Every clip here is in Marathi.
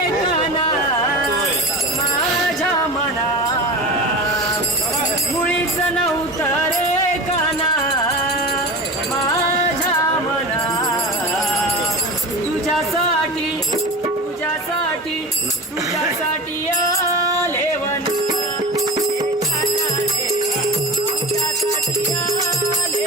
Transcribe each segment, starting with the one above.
काना माझ्या मना. मुळीच नव्हतं रे काना. माझ्या मना. तुझ्यासाठी तुझ्यासाठी तुझ्यासाठी आले वना. तुझ्यासाठी आले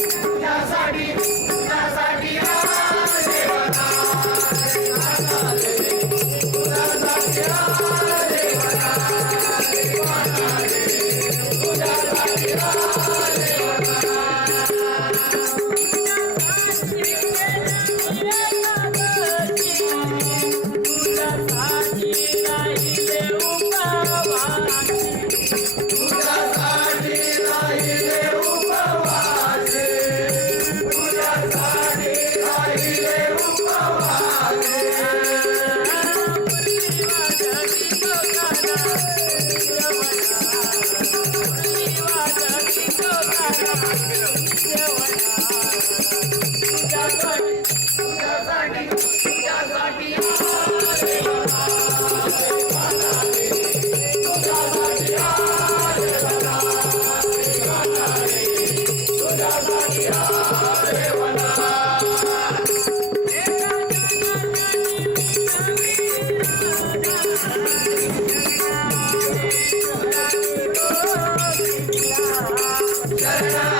Yeah. शरणा